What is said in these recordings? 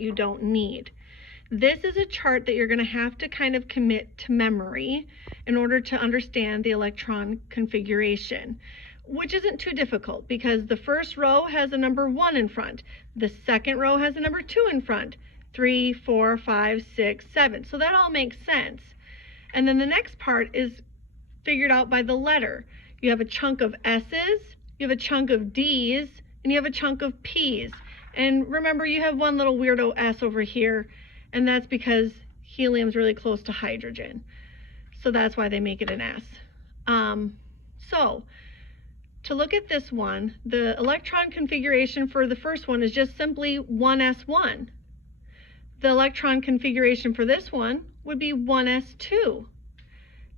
you don't need. This is a chart that you're going to have to kind of commit to memory in order to understand the electron configuration, which isn't too difficult because the first row has a number 1 in front. The second row has a number 2 in front. 3, 4, 5, 6, 7. So that all makes sense. And then the next part is figured out by the letter. You have a chunk of S's, you have a chunk of D's, and you have a chunk of P's. And remember, you have one little weirdo S over here, and that's because helium's really close to hydrogen. So that's why they make it an S. So to look at this one, the electron configuration for the first one is just simply 1s1. The electron configuration for this one would be 1s2.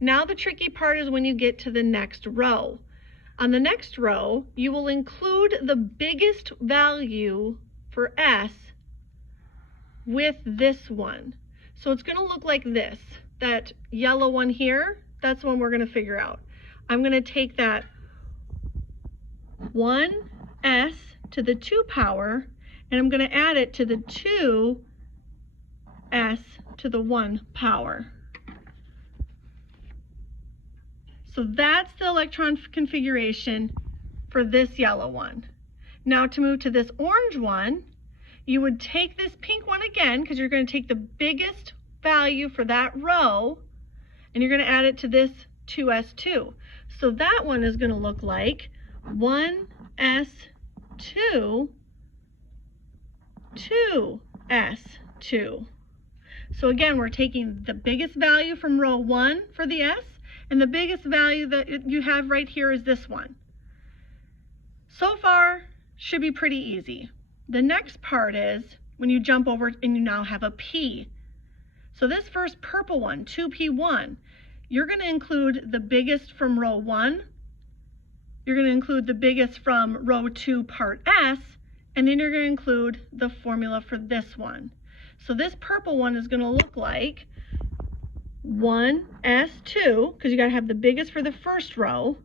Now the tricky part is when you get to the next row. On the next row, you will include the biggest value for S with this one. So it's going to look like this. That yellow one here, that's the one we're going to figure out. I'm going to take that 1s to the 2 power, and I'm going to add it to the 2s to the 1 power. So that's the electron configuration for this yellow one. Now to move to this orange one, you would take this pink one again, because you're going to take the biggest value for that row, and you're going to add it to this 2s2. So that one is going to look like 1s2, 2s2. So again, we're taking the biggest value from row 1 for the S, and the biggest value that you have right here is this one. So far, should be pretty easy. The next part is when you jump over and you now have a P. So this first purple one, 2P1, you're going to include the biggest from row 1, you're going to include the biggest from row 2 part S, and then you're going to include the formula for this one. So this purple one is going to look like 1s2, because you got to have the biggest for the first row.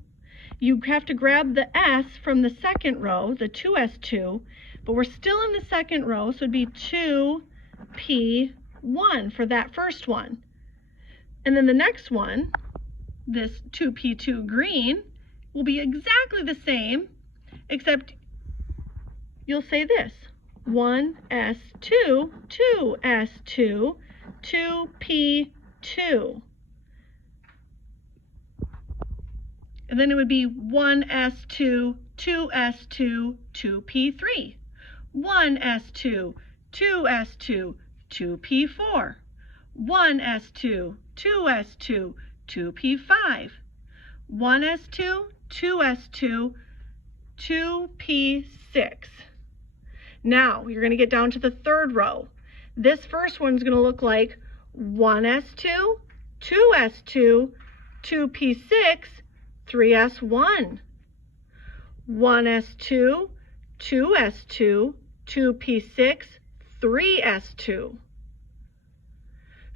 You have to grab the S from the second row, the 2s2, but we're still in the second row, so it'd be 2p1 for that first one. And then the next one, this 2p2 green, will be exactly the same, except you'll say this, 1s2, 2s2, 2p2. And then it would be 1s2, 2s2, 2p3. 1s2, 2s2, 2p4. 1s2, 2s2, 2p5. 1s2, 2s2, 2p6. Now you're going to get down to the third row. This first one's going to look like 1s2, 2s2, 2p6, 3s1. 1s2, 2s2, 2p6, 3s2.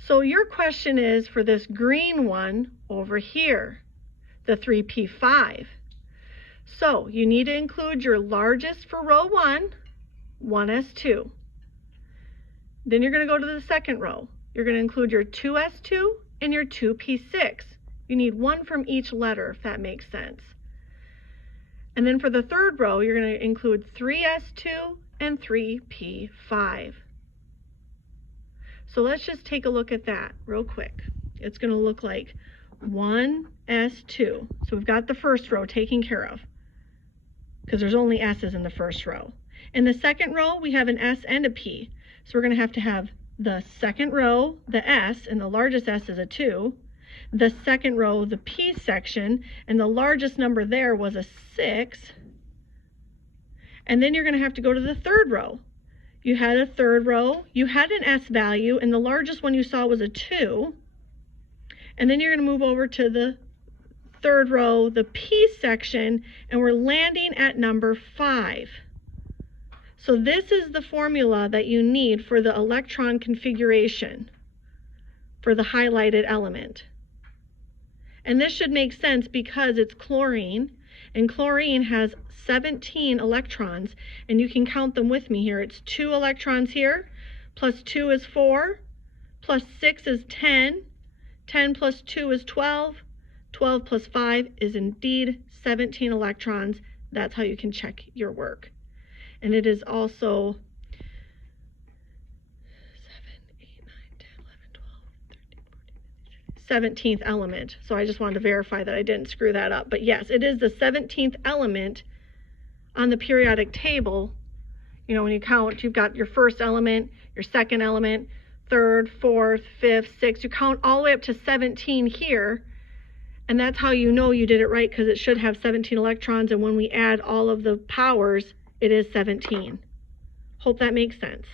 So your question is for this green one over here, the 3p5. So you need to include your largest for row 1, 1s2. Then you're going to go to the second row. You're going to include your 2s2 and your 2p6. You need one from each letter, if that makes sense. And then for the third row, you're going to include 3s2 and 3p5. So let's just take a look at that real quick. It's going to look like 1s2. So we've got the first row taken care of, because there's only s's in the first row. In the second row, we have an s and a p. So we're going to have the second row, the s, and the largest s is a 2. The second row, the p section, and the largest number there was a 6. And then you're going to have to go to the third row. You had a third row, you had an s value, and the largest one you saw was a 2. And then you're going to move over to the third row, the p section, and we're landing at number 5. So this is the formula that you need for the electron configuration for the highlighted element. And this should make sense because it's chlorine, and chlorine has 17 electrons, and you can count them with me here. It's 2 electrons here, Plus 2 is 4. Plus 6 is 10. 10 plus 2 is 12. 12 plus 5 is indeed 17 electrons. That's how you can check your work. And it is also 17th element. So I just wanted to verify that I didn't screw that up. But yes, it is the 17th element on the periodic table. You know, when you count, you've got your first element, your second element, third, fourth, fifth, sixth. You count all the way up to 17 here. And that's how you know you did it right, because it should have 17 electrons. And when we add all of the powers, it is 17. Hope that makes sense.